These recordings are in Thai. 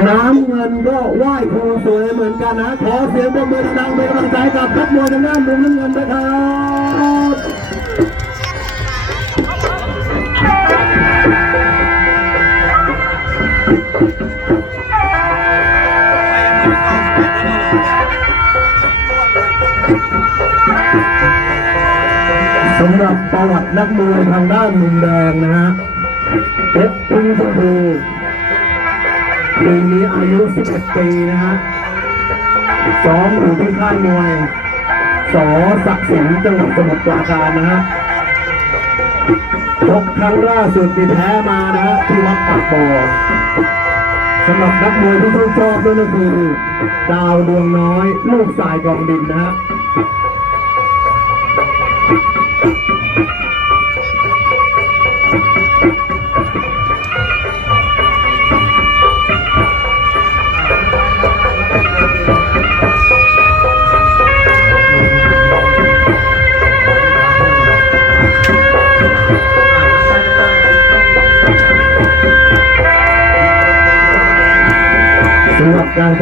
น้ำเงินก็ไหว้ครูสวยเหมือนกันนะ ขอเสียงปรบมือดังๆเป็นกำลังใจกับทัพมวยทางด้านมุมน้ำเงินด้วยครับสำหรับประวัตินักมวยทางด้านมุมแดงนะฮะเพชรพึ่งช มพูปีนี้อายุ 11 ปีนะฮะซ้อมอยู่ที่ค่ายมวยสอศักดิ์สินจังหวัดสมุทรปราการนะฮะชกครั้งล่าสุดที่แพ้มานะฮะที่วัดปากบ่อสำหรับนักมวยที่ชื่นชอบนั่นก็คือดาวดวงน้อย ลูกสายกองดินนะฮะ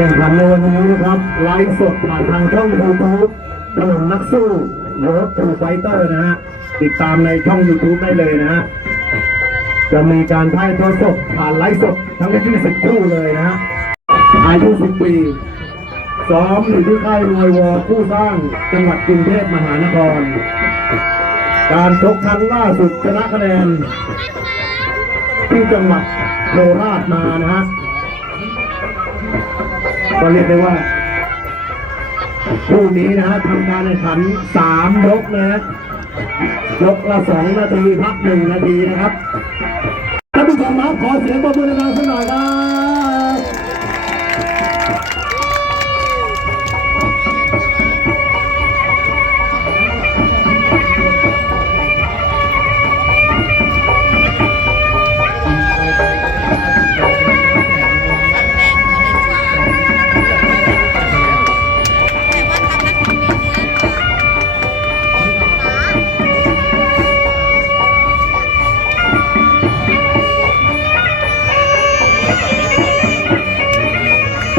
ข่งขันในวันนี้นะครับไลฟ์สดผ่านทางช่องยูทูบถนนนักสู้โรดทูไฟเตอร์นะฮะติดตามในช่อง YouTube ได้เลยนะฮะจะมีการถ่ายทอดสดผ่านไลฟ์สดทั้ง20คู่เลยนะฮะอายุ10ปีซ้อมอยู่ที่ค่ายมวยวอผู้สร้างจังหวัดกรุงเทพมหานคร การชกครั้งล่าสุดชนะคะแนน ที่จังหวัดโคราชมานะฮะ ก็เรียกได้ว่าคู่นี้นะฮะทำการแข่งขันสามยกนะฮะยกละสองนาทีพักหนึ่งนาทีนะครับท่านผู้ชมครับขอเสียงปรบมือดังๆสักหน่อยครับ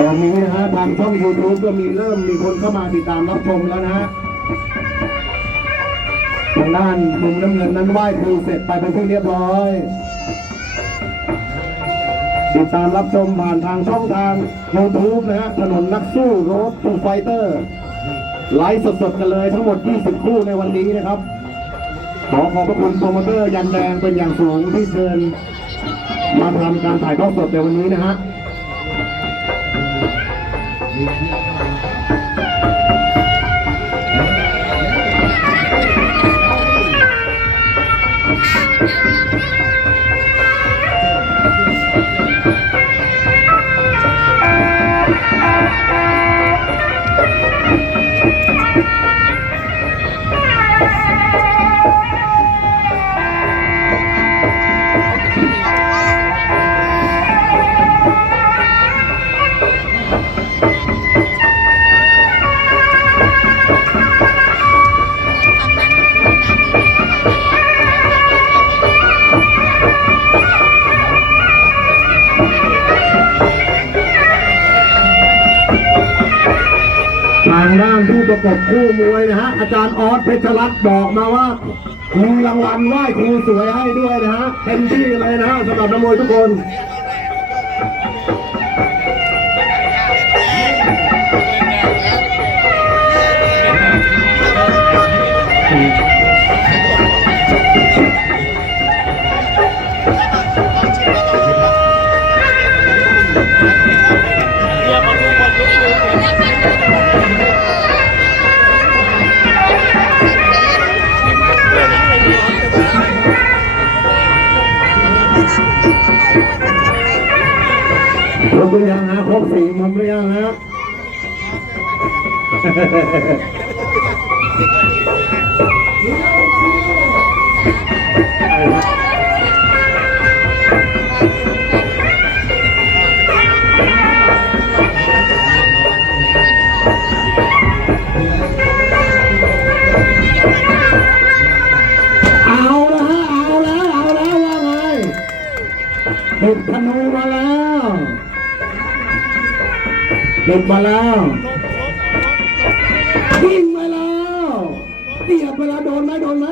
ตอนนี้นะฮะทางช่อง YouTube ก็มีเริ่มมีคนเข้ามาติดตามรับชมแล้วนะฮะทางด้านมุมน้ำเงินนั้นไหว้ครูเสร็จไปเป็นที่เรียบร้อย ติดตามรับชมผ่านทางช่องทาง YouTube นะฮะถนนนักสู้รดทูไฟเตอร์ไลฟ์สดๆกันเลยทั้งหมด 20 คู่ในวันนี้นะครับ ขอขอบพระคุณโปรโมเตอร์ยันแดงเป็นอย่างสูงที่เชิญมาทำการถ่ายทอดสดในวันนี้นะฮะ ฝั่ง ผู้ประกบคู่มวยนะฮะ อาจารย์ออสเพชรรัตน์บอกมาว่ามีรางวัลไหว้ครูสวยให้ด้วยนะฮะเต็มที่เลยนะฮะสำหรับนักมวยทุกคน ครบหรือยังฮะครบสี่มุมหรือยังฮะเอ เห็ดธนูมาแล้วติดมาแล้วยิงไปแล้วเสียบไปล้วโดนไหมโดนไหม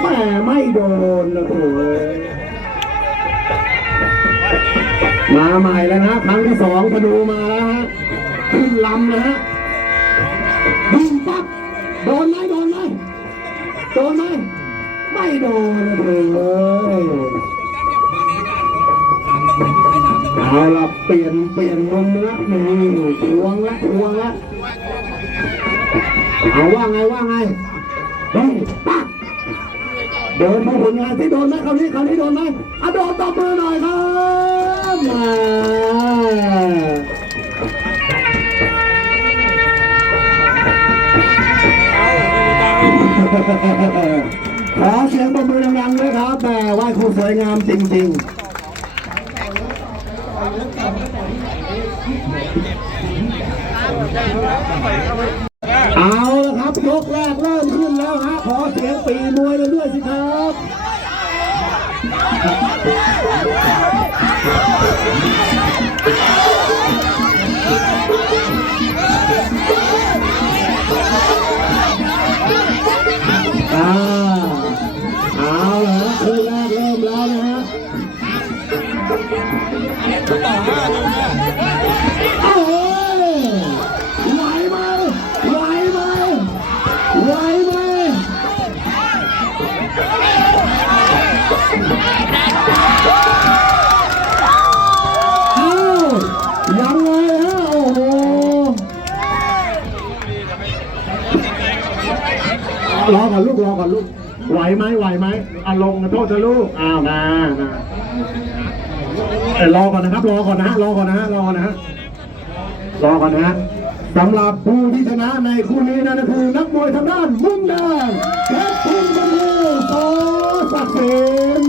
แหมไม่โดนนะโถ่เอ้ยมาใหม่แล้วนะครั้งที่สองธนูมาแล้วฮะขึ้นลำนะฮะยิงปั๊บโดนไหมโดนไหมโดนไหมไม่โดนนะโถ เอาละเปลี่ยนเปลี่ยนมุมละนี่ทวงละทวงละเอาว่าไงว่าไงเฮ้ยปักโดนผู้ผลงานที่โดนไหมคราวนี้คราวนี้โดนไหมอะโดนตบมือหน่อยครับมาขอเสียงปรบมือดังๆด้วยครับแต่ไหว้ครูสวยงามจริงๆ เอาละครับยกแรกเริ่มขึ้นแล้วฮะขอเสียงปีมวยกันด้วยสิครับ รอก่อนลูกรอก่อนลูก ไหวไหมไหวไหมอาลงนะโทษนะลูก อ้าวมามาแต่รอก่อนนะครับ รอก่อนนะรอก่อนนะรอก่อนนะรอก่อนนะสำหรับผู้ที่ชนะในคู่นี้นั่นคือนักมวยทางด้านมุมแดงเพชรพุนบุรีโตสักเสน